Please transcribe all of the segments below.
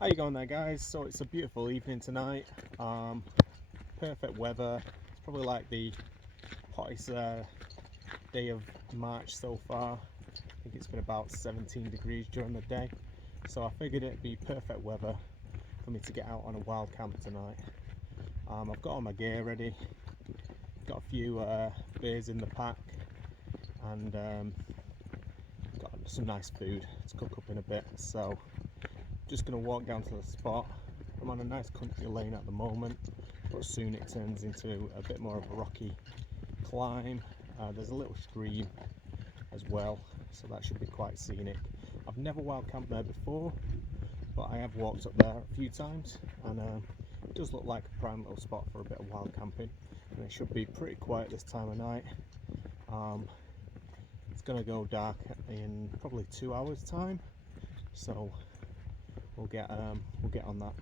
How you going there, guys? So it's a beautiful evening tonight. Perfect weather. It's probably like the hottest day of March so far. I think it's been about 17 degrees during the day. So I figured it'd be perfect weather for me to get out on a wild camp tonight. I've got all my gear ready. Got a few beers in the pack, and got some nice food to cook up in a bit. So just going to walk down to the spot. I'm on a nice country lane at the moment, but soon it turns into a bit more of a rocky climb. There's a little stream as well, so that should be quite scenic. I've never wild camped there before, but I have walked up there a few times, and it does look like a prime little spot for a bit of wild camping, and it should be pretty quiet this time of night. It's going to go dark in probably 2 hours time, so we'll get on that.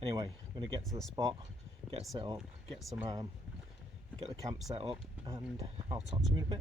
Anyway, I'm going to get to the spot, get set up, get the camp set up, and I'll talk to you in a bit.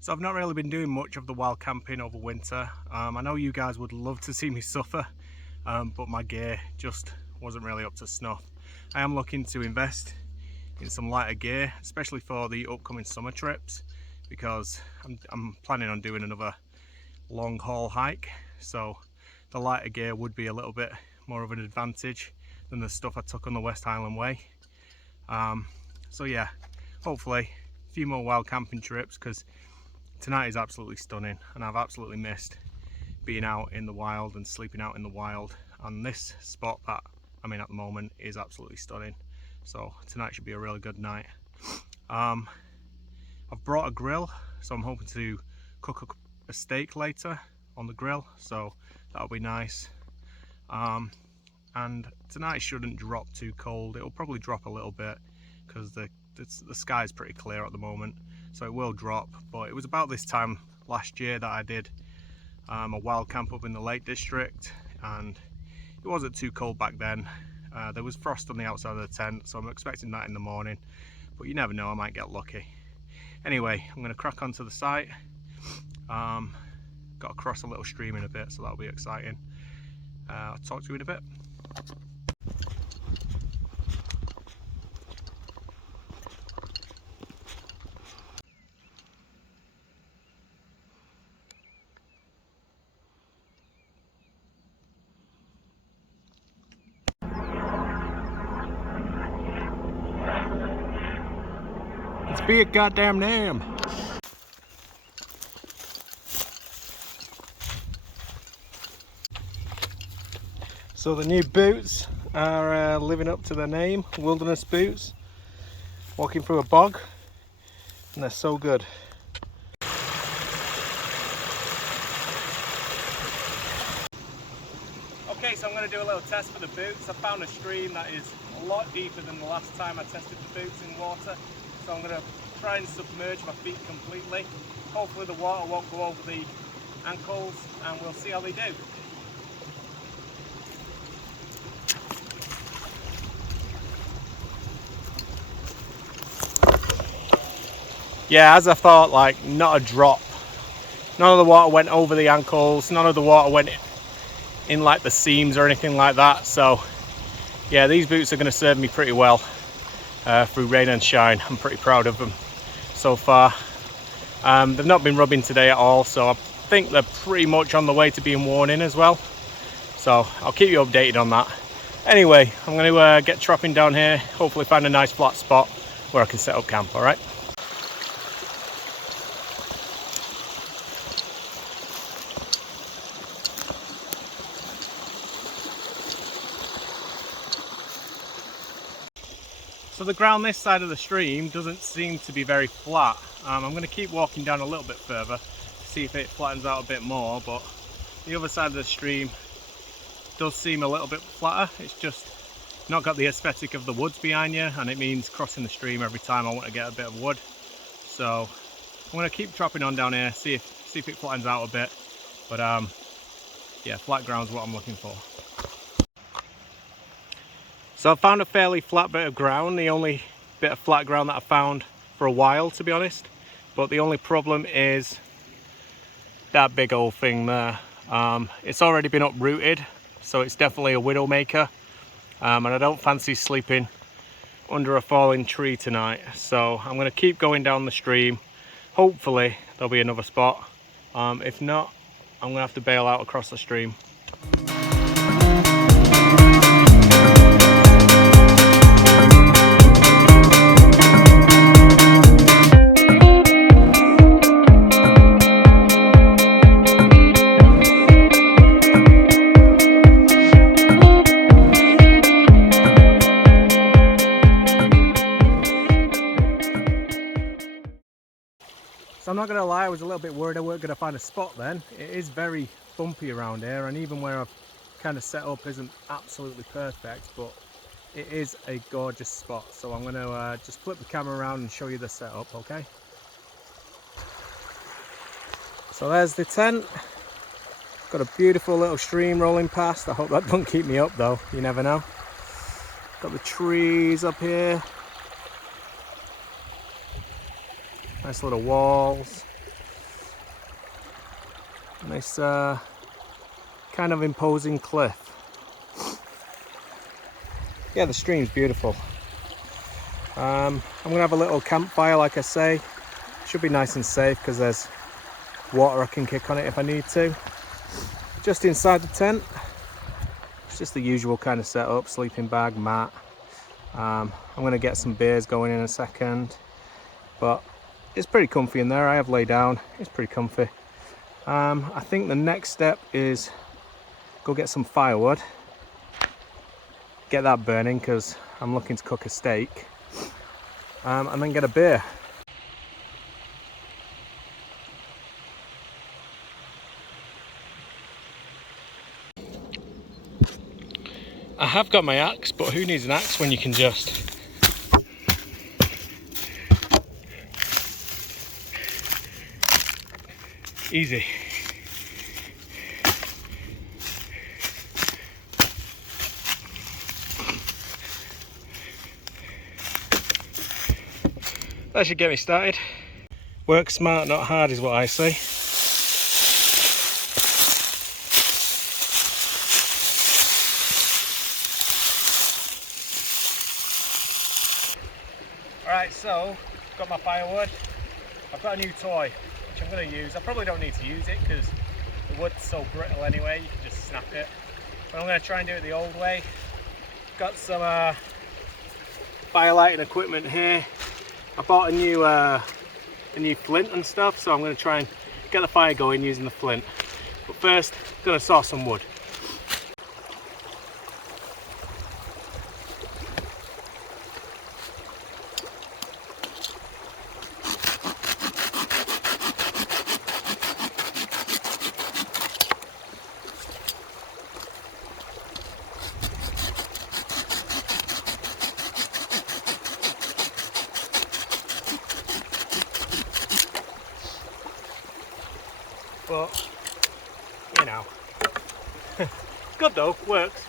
So I've not really been doing much of the wild camping over winter. I know you guys would love to see me suffer, but my gear just wasn't really up to snuff. I am looking to invest in some lighter gear, especially for the upcoming summer trips, because I'm planning on doing another long haul hike, so the lighter gear would be a little bit more of an advantage than the stuff I took on the West Highland Way. So yeah, hopefully a few more wild camping trips, because tonight is absolutely stunning, and I've absolutely missed being out in the wild and sleeping out in the wild, and this spot that I'm in at the moment is absolutely stunning. So tonight should be a really good night. I've brought a grill, so I'm hoping to cook a steak later on the grill, so that'll be nice. And tonight shouldn't drop too cold. It'll probably drop a little bit because the sky is pretty clear at the moment, so it will drop. But it was about this time last year that I did a wild camp up in the Lake District, and it wasn't too cold back then. There was frost on the outside of the tent, so I'm expecting that in the morning, but you never know, I might get lucky. Anyway, I'm going to crack onto the site. Got to cross a little stream in a bit, so that'll be exciting. I'll talk to you in a bit. Let's be a goddamn name. So the new boots are living up to their name, wilderness boots. Walking through a bog, and they're so good. Okay, so I'm going to do a little test for the boots. I found a stream that is a lot deeper than the last time I tested the boots in water. So I'm going to try and submerge my feet completely. Hopefully the water won't go over the ankles, and we'll see how they do. Yeah, as I thought, like, not a drop. None of the water went over the ankles, none of the water went in like the seams or anything like that. So yeah, these boots are going to serve me pretty well through rain and shine. I'm pretty proud of them so far. They've not been rubbing today at all, so I think they're pretty much on the way to being worn in as well. So I'll keep you updated on that. Anyway, I'm going to get trapping down here, hopefully find a nice flat spot where I can set up camp, alright? So the ground this side of the stream doesn't seem to be very flat. I'm going to keep walking down a little bit further to see if it flattens out a bit more, but the other side of the stream does seem a little bit flatter. It's just not got the aesthetic of the woods behind you, and it means crossing the stream every time I want to get a bit of wood. So I'm going to keep trapping on down here, see if it flattens out a bit. But yeah, flat ground's what I'm looking for. So I found a fairly flat bit of ground, the only bit of flat ground that I found for a while, to be honest. But the only problem is that big old thing there. It's already been uprooted, so it's definitely a widow maker. And I don't fancy sleeping under a falling tree tonight. So I'm going to keep going down the stream. Hopefully there'll be another spot. If not, I'm going to have to bail out across the stream. So I'm not going to lie, I was a little bit worried I weren't going to find a spot then. It is very bumpy around here, and even where I've kind of set up isn't absolutely perfect, but it is a gorgeous spot. So I'm going to just flip the camera around and show you the setup, okay? So there's the tent. Got a beautiful little stream rolling past. I hope that doesn't keep me up though, you never know. Got the trees up here. Nice little walls. Nice kind of imposing cliff. Yeah, the stream's beautiful. I'm gonna have a little campfire, like I say. Should be nice and safe because there's water I can kick on it if I need to. Just inside the tent, it's just the usual kind of setup, sleeping bag, mat. I'm gonna get some beers going in a second, but it's pretty comfy in there. I have laid down, it's pretty comfy. I think the next step is go get some firewood, get that burning because I'm looking to cook a steak, and then get a beer. I have got my axe, but who needs an axe when you can just easy. That should get me started. Work smart, not hard is what I say. Alright, so got my firewood. I've got a new toy which I'm going to use. I probably don't need to use it because the wood's so brittle anyway, you can just snap it. But I'm going to try and do it the old way. Got some fire lighting equipment here. I bought a new flint and stuff, so I'm going to try and get the fire going using the flint. But first, I'm going to saw some wood. But, you know, good though, works.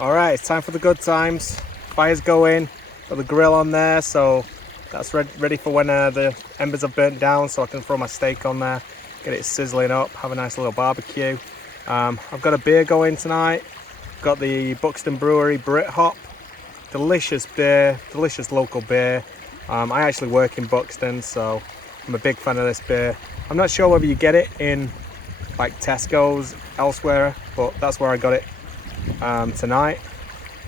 Alright, it's time for the good times. Fire's going, got the grill on there, so that's ready for when the embers have burnt down, so I can throw my steak on there, get it sizzling up, have a nice little barbecue. I've got a beer going tonight. Got the Buxton Brewery Brit Hop. Delicious beer, delicious local beer. I actually work in Buxton, so I'm a big fan of this beer. I'm not sure whether you get it in like Tesco's elsewhere, but that's where I got it tonight.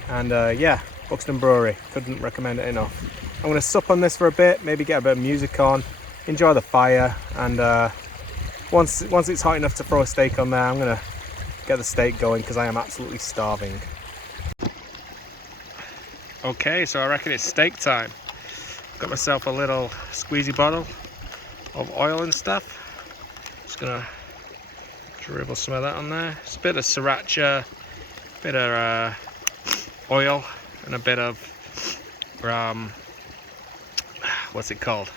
And yeah, Buxton Brewery, couldn't recommend it enough. I'm going to sup on this for a bit, maybe get a bit of music on, enjoy the fire, and once it's hot enough to throw a steak on there, I'm going to get the steak going because I am absolutely starving. Okay, so I reckon it's steak time. Got myself a little squeezy bottle of oil and stuff. Just gonna dribble some of that on there. It's a bit of sriracha, bit of oil, and a bit of what's it called?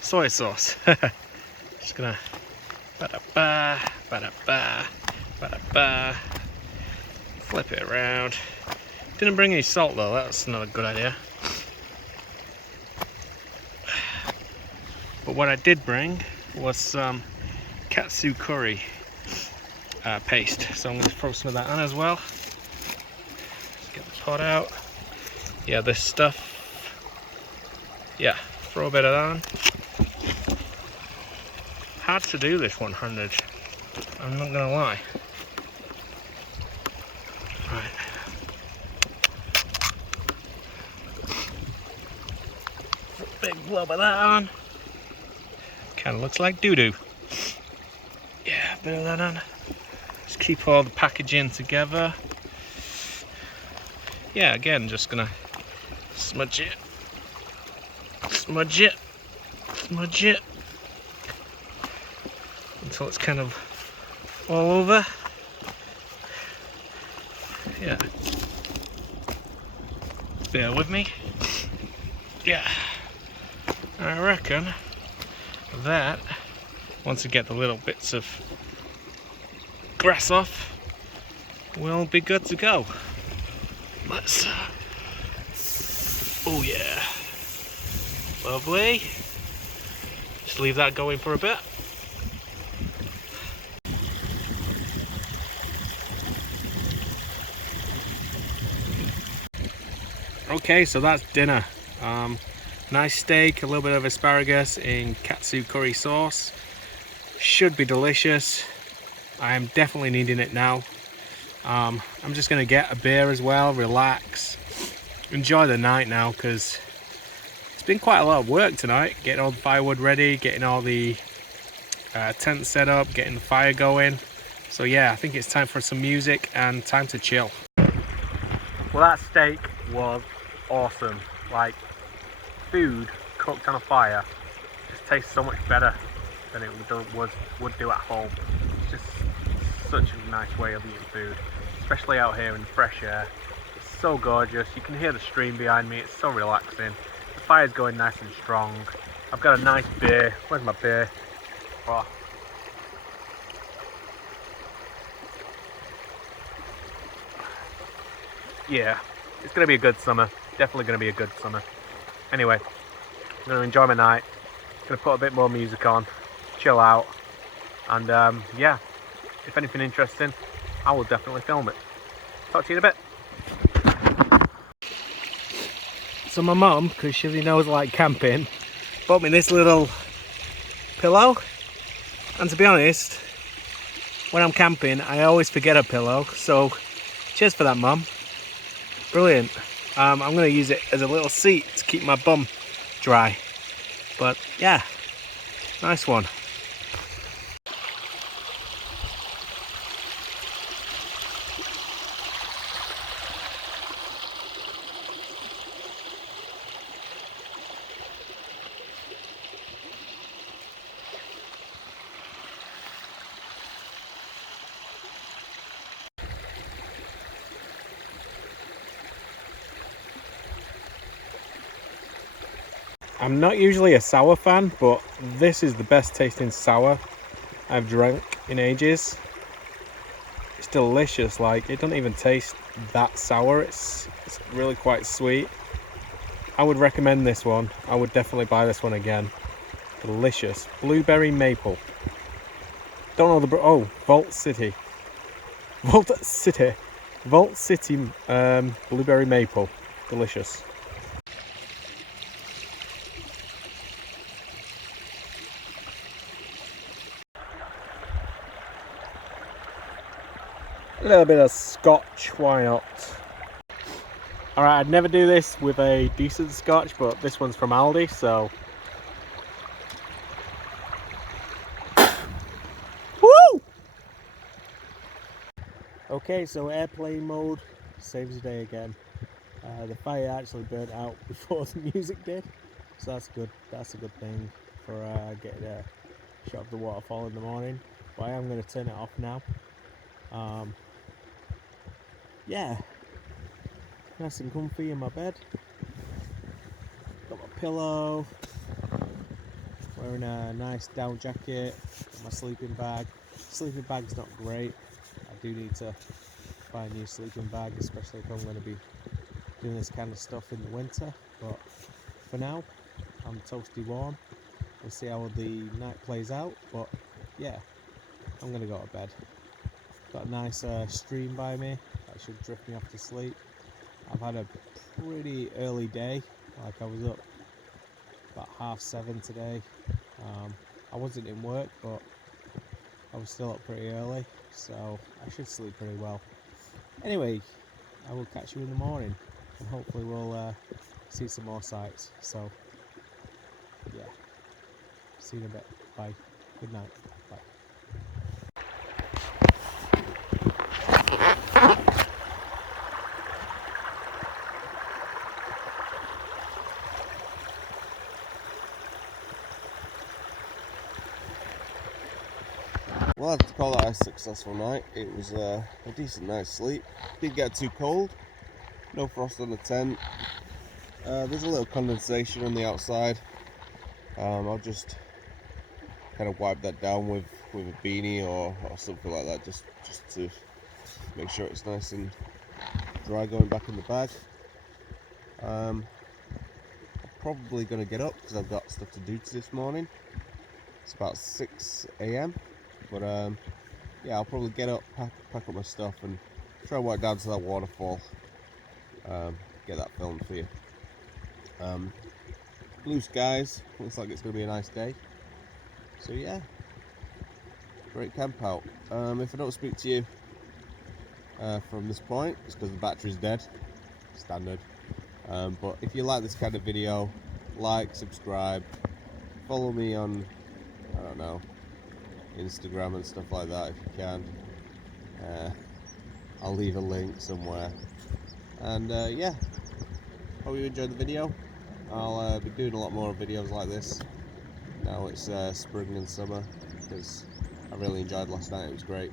Soy sauce. Just gonna ba-da-ba, ba-da-ba, ba-da-ba. Flip it around. Didn't bring any salt though, that's not a good idea. But what I did bring was some katsu curry paste, so I'm going to throw some of that on as well. Let's get the pot out. Yeah, this stuff. Yeah, throw a bit of that on. Hard to do this one-handed, I'm not going to lie. Right. Big blob of that on. Kind of looks like doo-doo. Yeah, a bit of that on. Just keep all the packaging together. Yeah, again, just gonna smudge it. Smudge it. Smudge it. Until it's kind of all over. Yeah. Bear with me. Yeah. I reckon that once we get the little bits of grass off, we'll be good to go. Let's oh yeah, lovely. Just leave that going for a bit. Okay, so that's dinner. Nice steak, a little bit of asparagus in katsu curry sauce. Should be delicious. I am definitely needing it now. I'm just going to get a beer as well, relax, enjoy the night now, because it's been quite a lot of work tonight. Getting all the firewood ready, getting all the tent set up, getting the fire going. So yeah, I think it's time for some music and time to chill. Well, that steak was awesome. Like, food cooked on a fire just tastes so much better than it would do at home. It's just such a nice way of eating food, especially out here in the fresh air. It's so gorgeous. You can hear the stream behind me. It's so relaxing. The fire's going nice and strong. I've got a nice beer. Where's my beer? Oh. Yeah, it's going to be a good summer. Definitely going to be a good summer. Anyway, I'm going to enjoy my night. Going to put a bit more music on, chill out, and yeah, if anything interesting, I will definitely film it. Talk to you in a bit. So my mum, because she knows I like camping, bought me this little pillow, and to be honest, when I'm camping, I always forget a pillow, so cheers for that, Mum. Brilliant. I'm going to use it as a little seat to keep my bum dry. But yeah, nice one. I'm not usually a sour fan, but this is the best tasting sour I've drank in ages. It's delicious. Like, it doesn't even taste that sour. It's really quite sweet. I would recommend this one. I would definitely buy this one again. Delicious. Blueberry maple. Don't know the... Oh, Vault City. Blueberry maple. Delicious. A little bit of scotch, why not? Alright, I'd never do this with a decent scotch, but this one's from Aldi, so... Woo! Okay, so airplane mode saves the day again. The fire actually burnt out before the music did, so that's good. That's a good thing for getting a shot of the waterfall in the morning. But I am going to turn it off now. Yeah, nice and comfy in my bed. Got my pillow, wearing a nice down jacket, my sleeping bag. Sleeping bag's not great. I do need to buy a new sleeping bag, especially if I'm going to be doing this kind of stuff in the winter. But for now, I'm toasty warm. We'll see how the night plays out. But yeah, I'm going to go to bed. Got a nice stream by me that should drift me off to sleep. I've had a pretty early day. Like, I was up about 7:30 today. I wasn't in work, but I was still up pretty early, so I should sleep pretty well. Anyway, I will catch you in the morning, and hopefully we'll see some more sights. So yeah, see you in a bit. Bye. Good night. Bye. Well, I have to call that a successful night. It was a decent night's sleep. Didn't get too cold. No frost on the tent. There's a little condensation on the outside. I'll just kind of wipe that down with a beanie or something like that, just to make sure it's nice and dry going back in the bag. I'm probably going to get up because I've got stuff to do this morning. It's about 6 AM. But yeah, I'll probably get up, pack up my stuff, and try and walk down to that waterfall. Get that filmed for you. Blue skies, looks like it's going to be a nice day. So yeah, great camp out. If I don't speak to you from this point, it's because the battery's dead. Standard. But if you like this kind of video, like, subscribe, follow me on, I don't know, Instagram and stuff like that if you can. I'll leave a link somewhere. And yeah, hope you enjoyed the video. I'll be doing a lot more videos like this now it's spring and summer, because I really enjoyed last night. It was great.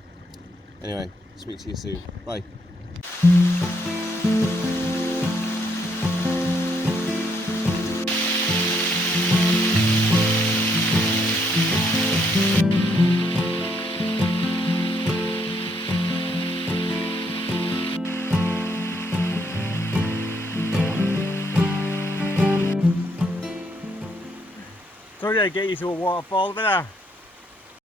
Anyway, speak to you soon. Bye. Told you I'd get you to a waterfall, didn't I?